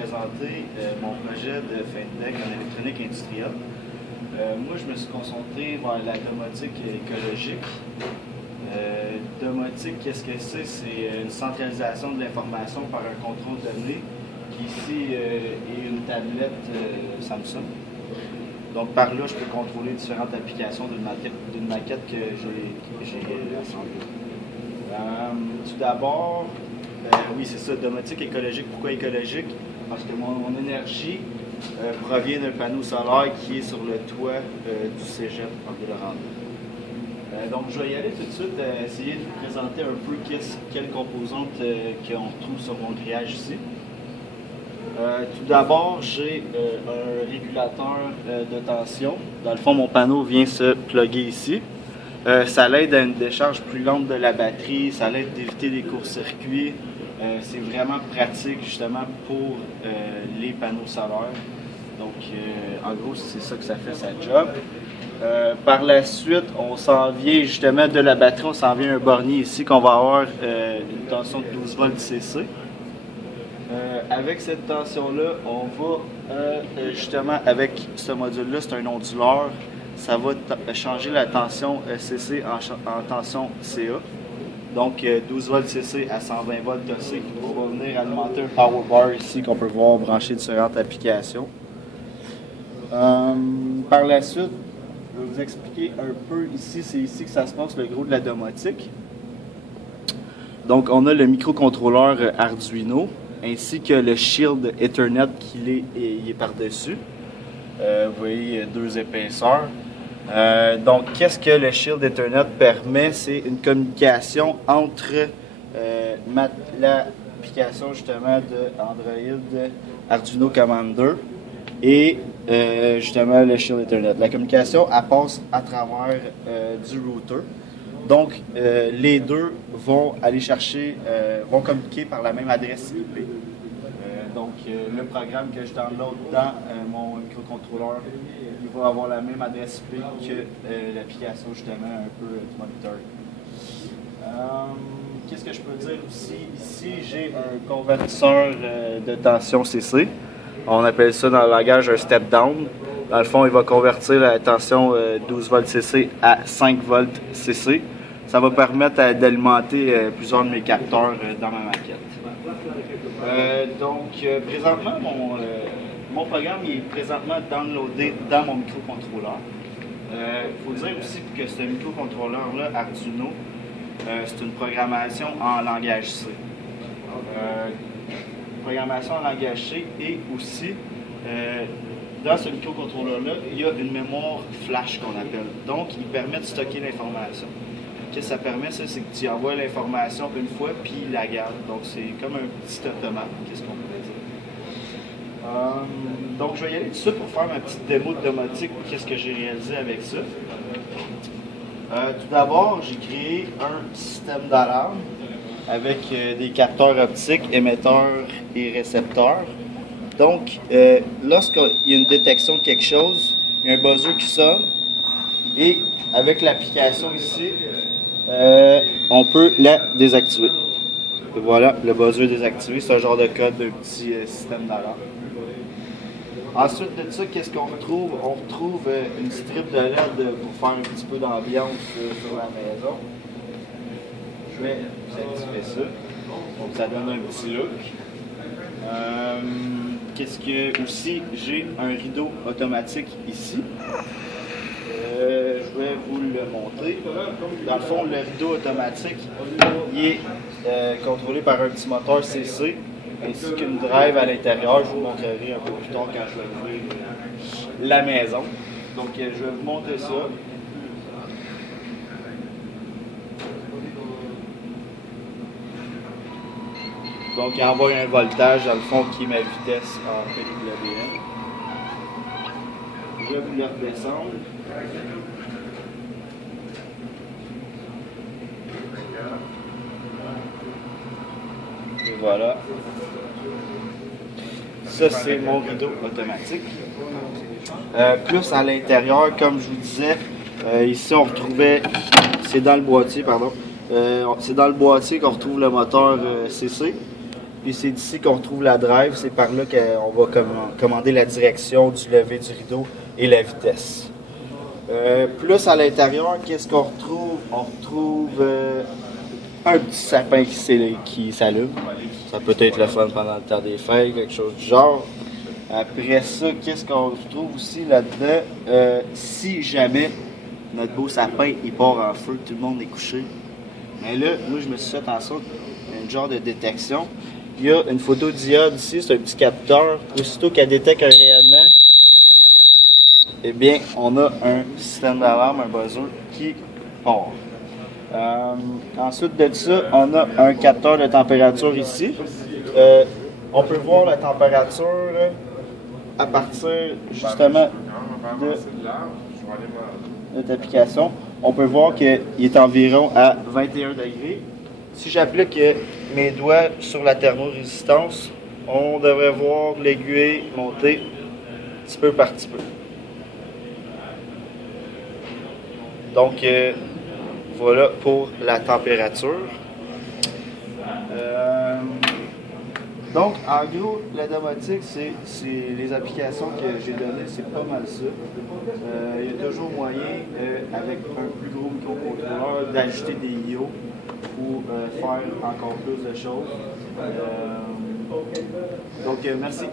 présenter mon projet de fin de deck en électronique industrielle. Moi, je me suis concentré vers la domotique écologique. Domotique, qu'est-ce que c'est? C'est une centralisation de l'information par un contrôle donné, qui ici est une tablette Samsung. Donc par là, je peux contrôler différentes applications d'une maquette que j'ai assemblée. Tout d'abord, oui, c'est ça, domotique écologique. Pourquoi écologique? Parce que mon énergie provient d'un panneau solaire qui est sur le toit du cégep en Ville-Laurentides. Donc, je vais y aller tout de suite, essayer de vous présenter un peu quelles composantes qu'on retrouve sur mon grillage ici. Tout d'abord, j'ai un régulateur de tension. Dans le fond, mon panneau vient se plugger ici. Ça l'aide à une décharge plus lente de la batterie, ça l'aide d'éviter des courts-circuits. C'est vraiment pratique justement pour les panneaux solaires. Donc, en gros, c'est ça que ça fait sa job. Par la suite, on s'en vient justement de la batterie, on s'en vient un bornier ici qu'on va avoir une tension de 12 volts CC. Avec cette tension-là, on va justement avec ce module-là, c'est un onduleur, ça va changer la tension CC en tension CA. Donc 12 volts CC à 120 volts AC qui va venir alimenter un power bar ici qu'on peut voir brancher différentes applications. Par la suite, je vais vous expliquer un peu ici, c'est ici que ça se passe le gros de la domotique. Donc on a le microcontrôleur Arduino ainsi que le shield Ethernet qui est par-dessus. Vous voyez, deux épaisseurs. Donc, qu'est-ce que le shield Ethernet permet? C'est une communication entre l'application justement de Android Arduino Commander et justement le shield Ethernet. La communication, elle passe à travers du router. Donc, les deux vont aller chercher, vont communiquer par la même adresse IP. Donc, le programme que je download dans mon microcontrôleur, il va avoir la même adresse IP que l'application justement un peu du moniteur. Qu'est-ce que je peux dire aussi? Ici, j'ai un convertisseur de tension CC. On appelle ça dans le langage un step down. Dans le fond, il va convertir la tension 12 volts CC à 5 volts CC. Ça va permettre d'alimenter plusieurs de mes capteurs dans ma maquette. Présentement, mon programme est présentement downloadé dans mon microcontrôleur. Il faut dire aussi que ce microcontrôleur-là, Arduino, c'est une programmation en langage C. Programmation en langage C et aussi, dans ce microcontrôleur-là, il y a une mémoire flash qu'on appelle. Donc, il permet de stocker l'information. Qu'est-ce que ça permet, ça, c'est que tu envoies l'information une fois, puis il la garde. Donc, c'est comme un petit automate, qu'est-ce qu'on pourrait dire. Donc, je vais y aller tout de suite pour faire ma petite démo de domotique, qu'est-ce que j'ai réalisé avec ça. Tout d'abord, j'ai créé un système d'alarme avec des capteurs optiques, émetteurs et récepteurs. Donc, lorsqu'il y a une détection de quelque chose, il y a un buzzer qui sonne et avec l'application ici, on peut la désactiver. Et voilà, le buzzer désactivé, c'est un genre de code d'un petit système d'alarme. Ensuite de ça, qu'est-ce qu'on retrouve? On retrouve une strip de LED pour faire un petit peu d'ambiance sur la maison. Je vais activer ça. Donc ça donne un petit look. Qu'est-ce que aussi? J'ai un rideau automatique ici. Je vais vous le montrer. Dans le fond, le rideau automatique, il est contrôlé par un petit moteur CC ainsi qu'une drive à l'intérieur. Je vous montrerai un peu plus tard quand je vais ouvrir la maison. Donc, je vais vous montrer ça. Donc, il envoie un voltage, dans le fond, qui est ma vitesse en PWM. Je vais vous le redescendre. Et voilà. Ça, c'est mon rideau automatique. Plus à l'intérieur, comme je vous disais, ici on retrouvait, c'est dans le boîtier, pardon. C'est dans le boîtier qu'on retrouve le moteur CC. Puis c'est d'ici qu'on retrouve la drive, c'est par là qu'on va commander la direction du lever du rideau et la vitesse. Plus à l'intérieur, qu'est-ce qu'on retrouve? On retrouve un petit sapin qui s'allume. Ça peut être le fun pendant le temps des fêtes, quelque chose du genre. Après ça, qu'est-ce qu'on retrouve aussi là-dedans? Si jamais notre beau sapin il part en feu, tout le monde est couché. Mais là, moi je me suis fait en sorte un genre de détection. Il y a une photodiode ici, c'est un petit capteur. Aussitôt qu'elle détecte un rayonnement, eh bien, on a un système d'alarme, un buzzer qui part. Ensuite de ça, on a un capteur de température ici. On peut voir la température à partir justement de notre application. On peut voir qu'il est environ à 21 degrés. Si j'applique mes doigts sur la thermorésistance, on devrait voir l'aiguille monter petit peu par petit peu. Donc, voilà pour la température. Donc, en gros, la domotique, c'est les applications que j'ai données, c'est pas mal ça. Il y a toujours moyen, avec un plus gros microcontrôleur, d'ajouter des IO ou faire encore plus de choses. Donc, merci.